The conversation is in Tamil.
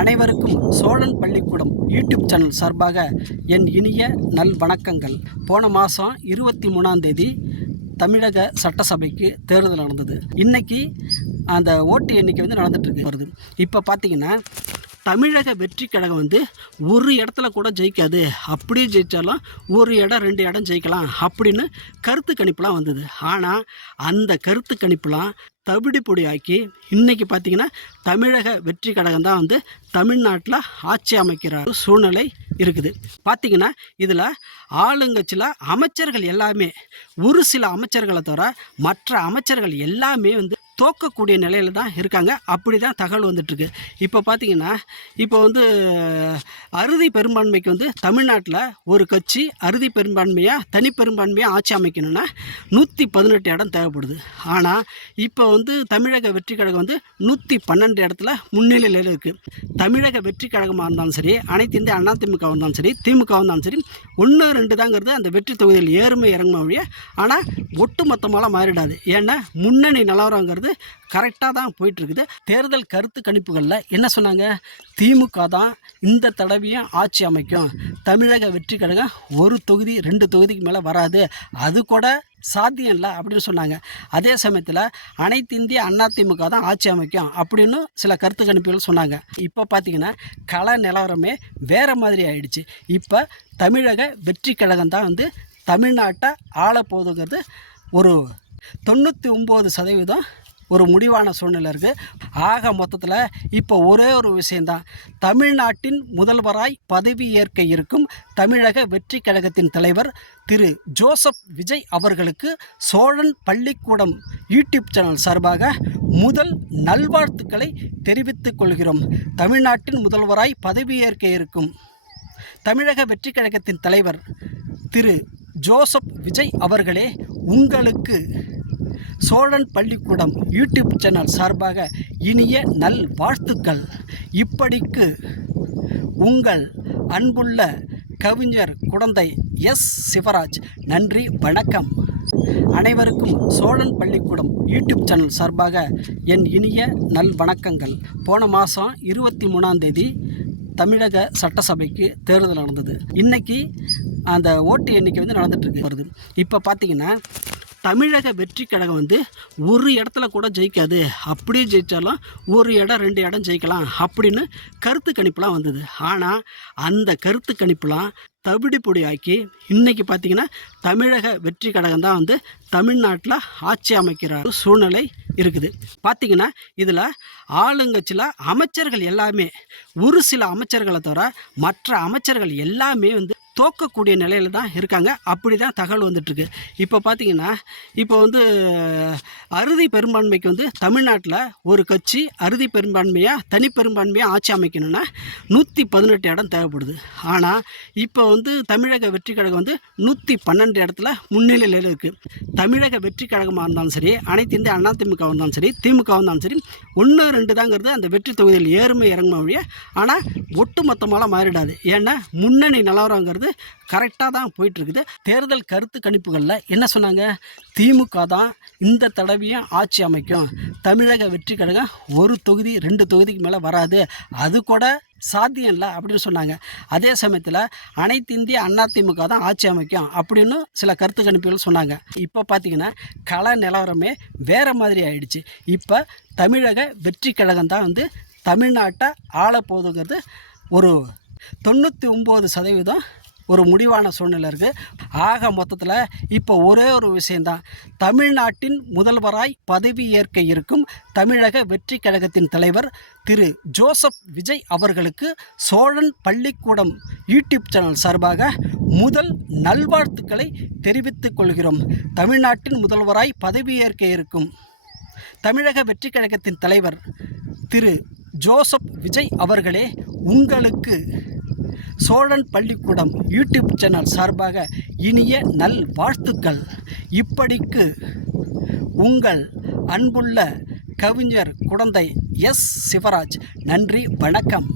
அனைவருக்கும் சோழன் பள்ளிக்கூடம் யூடியூப் சேனல் சார்பாக என் இனிய நல் வணக்கங்கள். போன மாதம் 23ஆம் தேதி தமிழக சட்டசபைக்கு தேர்தல் நடந்தது. இன்றைக்கி அந்த ஓட்டு எண்ணிக்கை நடந்துகிட்டு வருது. இப்போ பார்த்திங்கன்னா தமிழக வெற்றி கழகம் ஒரு இடத்துல கூட ஜெயிக்காது, அப்படியே ஜெயித்தாலும் ஒரு இடம் 2 இடம் ஜெயிக்கலாம் அப்படின்னு கருத்து கணிப்புலாம் வந்தது. ஆனால் அந்த கருத்து கணிப்புலாம் தவிடு பொடி ஆக்கி இன்றைக்கி பார்த்திங்கன்னா தமிழக வெற்றி கழகம் தான் தமிழ்நாட்டில் ஆட்சி அமைக்கிற சூழ்நிலை இருக்குது. பார்த்திங்கன்னா இதில் ஆளுங்கட்சியில் அமைச்சர்கள் எல்லாமே, ஒரு சில அமைச்சர்களை தவிர மற்ற அமைச்சர்கள் எல்லாமே தோக்கக்கூடிய நிலையில் தான் இருக்காங்க. அப்படி தான் தகவல் வந்துட்டுருக்கு. இப்போ பார்த்திங்கன்னா இப்போ அறுதி பெரும்பான்மைக்கு தமிழ்நாட்டில் ஒரு கட்சி அறுதி பெரும்பான்மையாக தனிப்பெரும்பான்மையாக ஆட்சி அமைக்கணும்னா 118 இடம் தேவைப்படுது. ஆனால் இப்போ தமிழக வெற்றி கழகம் 112 இடத்துல முன்னிலையில் இருக்குது. தமிழக வெற்றி கழகமாக இருந்தாலும் சரி, அனைத்து இந்திய அண்ணா திமுக இருந்தாலும் சரி, திமுக இருந்தாலும் சரி, 1-2 தாங்கிறது அந்த வெற்றி தொகுதியில் ஏறுமை இறங்குமா வழிய. ஆனால் ஒட்டு மொத்தமாலாம் மாறிடாது. ஏன்னா முன்னணி நிலவரங்கிறது கரெக்டாக தான் போயிட்டுருக்குது. தேர்தல் கருத்து கணிப்புகளில் என்ன சொன்னாங்க? திமுக தான் இந்த தடவையும் ஆட்சி அமைக்கும், தமிழக வெற்றி கழகம் 1 தொகுதி 2 தொகுதிக்கு மேலே வராது, அது கூட சாத்தியம் இல்லை அப்படின்னு சொன்னாங்க. அதே சமயத்தில் அனைத்து இந்திய அண்ணா திமுக தான் ஆட்சி அமைக்கும் அப்படின்னு சில கருத்து கணிப்புகள் சொன்னாங்க. இப்போ பார்த்திங்கன்னா கள நிலவரமே வேறு மாதிரி ஆயிடுச்சு. இப்போ தமிழக வெற்றி கழகம் தான் தமிழ்நாட்டை ஆளப்போகுதுங்கிறது ஒரு 99% ஒரு முடிவான சூழ்நிலை இருக்குது. ஆக மொத்தத்தில் இப்போ ஒரே ஒரு விஷயந்தான், தமிழ்நாட்டின் முதல்வராய் பதவி ஏற்க இருக்கும் தமிழக வெற்றி கழகத்தின் தலைவர் திரு ஜோசப் விஜய் அவர்களுக்கு சோழன் பள்ளிக்கூடம் யூடியூப் சேனல் சார்பாக முதல் நல்வாழ்த்துக்களை தெரிவித்துக் கொள்கிறோம். தமிழ்நாட்டின் முதல்வராய் பதவியேற்க இருக்கும் தமிழக வெற்றி கழகத்தின் தலைவர் திரு ஜோசப் விஜய் அவர்களே, உங்களுக்கு சோழன் பள்ளிக்கூடம் யூடியூப் சேனல் சார்பாக இனிய நல் வாழ்த்துக்கள். இப்படிக்கு உங்கள் அன்புள்ள கவிஞர் குடந்தை எஸ். சிவராஜ். நன்றி, வணக்கம். அனைவருக்கும் சோழன் பள்ளிக்கூடம் யூடியூப் சேனல் சார்பாக என் இனிய நல் வணக்கங்கள். போன மாதம் 23ஆம் தேதி தமிழக சட்டசபைக்கு தேர்தல் நடந்தது. இன்றைக்கி அந்த ஓட்டு எண்ணிக்கை நடந்துகிட்டு வருது. இப்போ பார்த்திங்கன்னா தமிழக வெற்றி கழகம் ஒரு இடத்துல கூட ஜெயிக்காது, அப்படியே ஜெயித்தாலும் ஒரு இடம் 2 இடம் ஜெயிக்கலாம் அப்படின்னு கருத்து கணிப்புலாம் வந்தது. ஆனால் அந்த கருத்து கணிப்புலாம் தவிடு பொடி ஆக்கி இன்றைக்கி பார்த்திங்கன்னா தமிழக வெற்றி கழகம் தான் தமிழ்நாட்டில் ஆட்சி அமைக்கிற சூழ்நிலை இருக்குது. பார்த்திங்கன்னா இதில் ஆளுங்கட்சியில் அமைச்சர்கள் எல்லாமே, ஒரு சில அமைச்சர்களை தவிர மற்ற அமைச்சர்கள் எல்லாமே தோக்கக்கூடிய நிலையில் தான் இருக்காங்க. அப்படி தான் தகவல் வந்துட்டுருக்கு. இப்போ பார்த்திங்கன்னா இப்போ அறுதி பெரும்பான்மைக்கு தமிழ்நாட்டில் ஒரு கட்சி அறுதி பெரும்பான்மையாக தனிப்பெரும்பான்மையாக ஆட்சி அமைக்கணும்னா 118 இடம் தேவைப்படுது. ஆனால் இப்போ தமிழக வெற்றி கழகம் 112 இடத்துல முன்னிலையில் இருக்குது. தமிழக வெற்றி கழகமாக இருந்தாலும் சரி, அனைத்து இந்திய அண்ணா திமுக இருந்தாலும் சரி, திமுக இருந்தாலும் சரி, 1-2 தாங்கிறது அந்த வெற்றி தொகுதியில் ஏறுமை இறங்குமா வழிய. ஆனால் ஒட்டு மொத்தமாலாம் மாறிடாது. ஏன்னா முன்னணி நிலவரங்கிறது கரெக்டாக தான் போயிட்டுருக்குது. தேர்தல் கருத்து கணிப்புகளில் என்ன சொன்னாங்க? திமுக தான் இந்த தடவையும் ஆட்சி அமைக்கும், தமிழக வெற்றி கழகம் 1 தொகுதி 2 தொகுதிக்கு மேலே வராது, அது கூட சாத்தியம் இல்லை அப்படின்னு சொன்னாங்க. அதே சமயத்தில் அனைத்து இந்திய அண்ணா திமுக தான் ஆட்சி அமைக்கும் அப்படின்னு சில கருத்து கணிப்புகள் சொன்னாங்க. இப்போ பார்த்திங்கன்னா கள நிலவரமே வேறு மாதிரி ஆயிடுச்சு. இப்போ தமிழக வெற்றி கழகம் தான் தமிழ்நாட்டை ஆளப்போகுதுங்கிறது ஒரு 99% ஒரு முடிவான சூழ்நிலை இருக்குது. ஆக மொத்தத்தில் இப்போ ஒரே ஒரு விஷயந்தான், தமிழ்நாட்டின் முதல்வராய் பதவி ஏற்க இருக்கும் தமிழக வெற்றி கழகத்தின் தலைவர் திரு ஜோசப் விஜய் அவர்களுக்கு சோழன் பள்ளிக்கூடம் யூடியூப் சேனல் சார்பாக முதல் நல்வாழ்த்துக்களை தெரிவித்துக் கொள்கிறோம். தமிழ்நாட்டின் முதல்வராய் பதவியேற்க இருக்கும் தமிழக வெற்றி கழகத்தின் தலைவர் திரு ஜோசப் விஜய் அவர்களே, உங்களுக்கு சோழன் பள்ளிக்கூடம் யூடியூப் சேனல் சார்பாக இனிய நல் வாழ்த்துக்கள். இப்படிக்கு உங்கள் அன்புள்ள கவிஞர் குடந்தை எஸ். சிவராஜ். நன்றி, வணக்கம்.